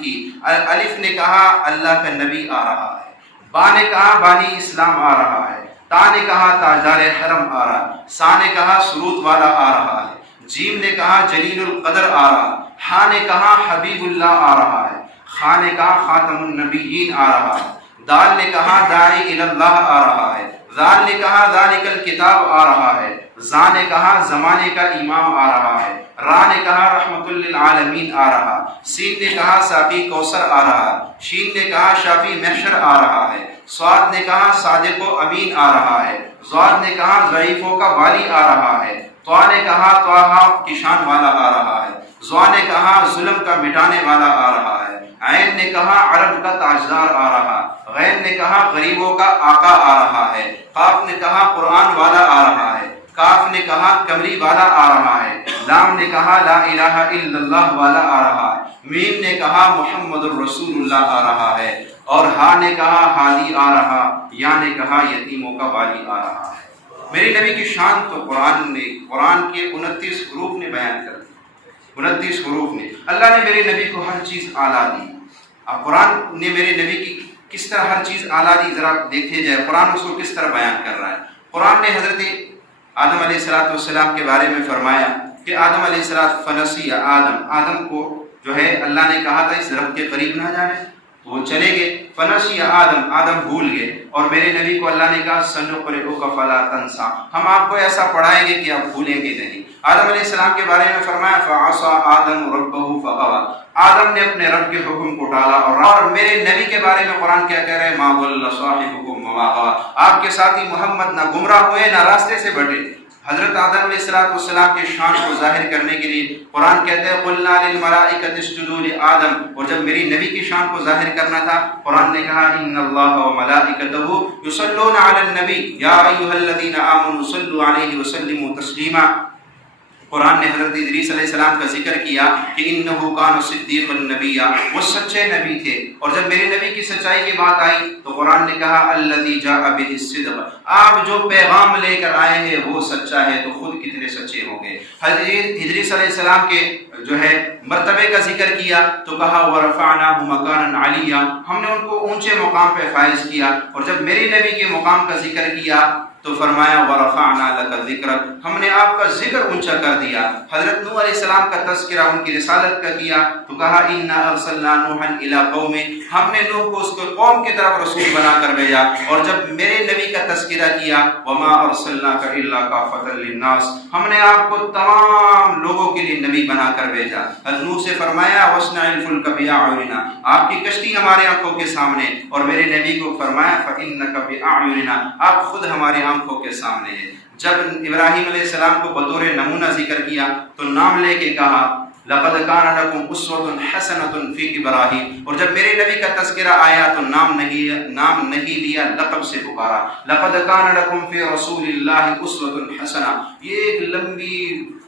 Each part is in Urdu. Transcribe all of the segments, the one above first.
بھی، الف نے کہا اللہ کا نبی آ رہا ہے، با نے کہا بانی اسلام آ رہا ہے، تا نے کہا تاجدار حرم آ رہا ہے، سا نے کہا سرود والا آ رہا ہے، جیم نے کہا جلیل القدر آ رہا ہے، ہا نے کہا حبیب اللہ آ رہا ہے، خا نے کہا خاتم النبیین آ رہا ہے، دال نے کہا داعی الی اللہ آ رہا ہے، ذال نے کہا ذالک الکتاب آ رہا ہے، زا نے کہا زمانے کا امام آ رہا ہے، را نے کہا رحمت للعالمین آ رہا، سین نے کہا ساقی کوثر آ رہا، شین نے کہا شافی محشر آ رہا ہے، صاد نے کہا صادق و امین آ رہا ہے، ضاد نے کہا ضعیفوں کا والی آ رہا ہے، طا نے کہا طٰہٰ کی شان والا آ رہا ہے، ظا نے کہا ظلم کا مٹانے والا آ رہا ہے، عین نے کہا عرب کا تاجدار آ رہا، غین نے کہا غریبوں کا آقا آ رہا ہے، قاف نے کہا قرآن والا آ رہا ہے، کاف نے کہا کمری والا آ رہا ہے، لام نے کہا لا الہ الا اللہ والا آ رہا ہے، میم نے کہا محمد الرسول اللہ آ رہا ہے، اور ہا نے کہا ہادی آ رہا، یا نے کہا یتیموں کا والی آ رہا ہے۔ میرے نبی کی شان تو قرآن کے 29 حروف نے بیان کر دی، 29 حروف نے۔ اللہ نے میرے نبی کو ہر چیز اعلیٰ دی۔ اب قرآن نے میرے نبی کی کس طرح ہر چیز اعلیٰ دی، ذرا دیکھے جائے قرآن اس کو کس طرح بیان کر رہا ہے۔ قرآن نے حضرت آدم علیہ السلام کے بارے میں فرمایا کہ آدم علیہ السلام فنسی آدم کو جو ہے اللہ نے کہا تھا اس درخت کے قریب نہ جانے، تو وہ چلے گئے، فنسی آدم بھول گئے، اور میرے نبی کو اللہ نے کہا سنقرئک فلا تنسیٰ، ہم آپ کو ایسا پڑھائیں گے کہ آپ بھولیں گے نہیں۔ آدم علیہ السلام کے بارے میں فرمایا فعصى آدم ربہ فغوى، آدم نے اپنے رب کے حکم کو ٹالا، اور میرے نبی کے بارے میں قرآن کیا کہہ رہے ہیں، ما ضل صاحبکم وما غوى، آپ کے ساتھی محمد نہ گمراہ ہوئے نہ راستے سے بٹے۔ حضرت آدم علیہ السلام کے شان کو ظاہر کرنے کے لیے قرآن کہتے ہیں قلنا للملائکۃ اسجدوا لآدم، اور جب میری نبی کی شان کو ظاہر کرنا تھا قرآن نے کہا ان اللہ وملائکتہ یصلون علی النبی یا ایھا الذین آمنوا صلوا علیہ وسلموا تسلیما۔ قرآن نے حضرت ادریس علیہ السلام کا ذکر کیا کہ انہ کان صدیقا نبیا، وہ سچے نبی تھے، اور جب میرے نبی کی سچائی کی بات آئی تو قرآن نے کہا الذی جاء بالصدق، آپ جو پیغام لے کر آئے ہیں وہ سچا ہے، تو خود کتنے سچے ہوں گے۔ حضرت ادریس علیہ السلام کے جو ہے مرتبے کا ذکر کیا تو کہا ورفعناہ مکانا علیہ، ہم نے ان کو اونچے مقام پہ فائز کیا، اور جب میرے نبی کے مقام کا ذکر کیا تو فرمایا ورفعنا لک ذکرک، ہم نے آپ کا ذکر اونچا کر دیا۔ حضرت نوح علیہ السلام کا تذکرہ ان کی رسالت کا کیا تو کہا انا ارسلنا نوحا الی قومہ، ہم نے نوح کو اس کے قوم کی طرف رسول بنا کر بھیجا، اور جب میرے نبی کا تذکرہ کیا وما ارسلناک الا کافۃ للناس، ہم نے آپ کو تمام لوگوں کے لیے نبی بنا کر بھیجا۔ حضرت نوح سے فرمایا واصنع الفلک باعیننا، آپ کی کشتی ہمارے آنکھوں کے سامنے، اور میرے نبی کو فرمایا فانک باعیننا، آپ خود ہمارے آنکھوں کے سامنے ہے۔ جب ابراہیم علیہ السلام کو بطور نمونہ ذکر کیا تو نام لے کے کہا لقد کان لکم اسوۃ حسنۃ فی ابراہیم، اور جب میرے نبی کا تذکرہ آیا تو نام نہیں لیا، لقب سے پکارا لقد کان لکم فی رسول اللہ اسوۃ حسنہ۔ یہ ایک لمبی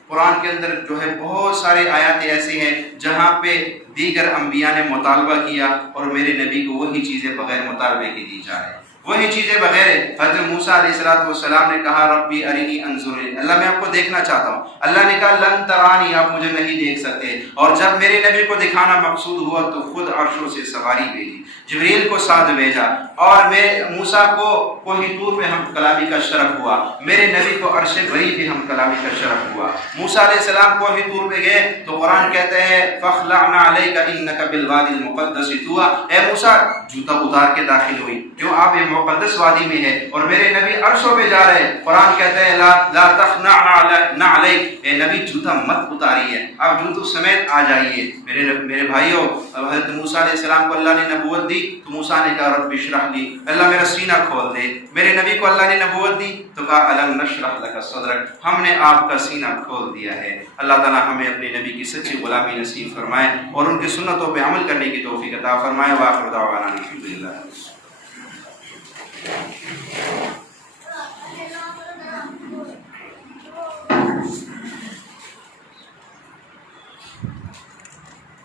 قرآن کے اندر جو ہے بہت سارے آیات ایسے ہیں جہاں پہ دیگر انبیاء نے مطالبہ کیا اور میرے نبی کو وہی چیزیں بغیر مطالبے کی دی جا رہی ہیں، وہی چیزیں بغیر۔ حضرت موسیٰ علیہ السلام نے کہا ربی ارینی انظر الیک، اللہ میں آپ کو دیکھنا چاہتا ہوں۔ اللہ نے کہا لن ترانی، آپ مجھے نہیں دیکھ سکتے، اور جب میرے نبی کو دکھانا مقصود ہوا تو خود عرشوں سے سواری بھیجی، جبریل کو ساتھ بھیجا، اور موسیٰ کو کوہ طور پہ ہم کلامی کا شرف ہوا، میرے نبی کو عرش بری پہ ہم کلامی کا شرف ہوا۔ موسیٰ علیہ السلام کوہ طور پہ گئے تو قرآن کہتے ہیں فاخلعنا علیک انک بالوادی المقدس طویٰ، اے موسیٰ جوتا اتار کے داخل ہوئی، کیوں آپ یہ مقدس وادی میں ہے اور میرے نبی عرشوں پہ جا رہے ہیں۔ قرآن کہتے ہیں لا تخنعنا علیک، اے نبی جوتا مت اتاریے، آپ جوتوں سمیت آ جائیے۔ میرے بھائیوں، حضرت موسیٰ علیہ السلام کو اللہ نے نبوت دی تو موسیٰ نے کہا رب اشرح لی، اللہ میرا سینہ کھول دے۔ میرے نبی کو اللہ نے نبوت دی تو کہا الم نشرح لک صدرک، ہم نے آپ کا سینہ کھول دیا ہے۔ اللہ تعالی ہمیں اپنے نبی کی سچی غلامی نصیب فرمائے اور ان کی سنتوں پہ عمل کرنے کی توفیق عطا فرمائے۔ وآخر دعوانا الحمدللہ۔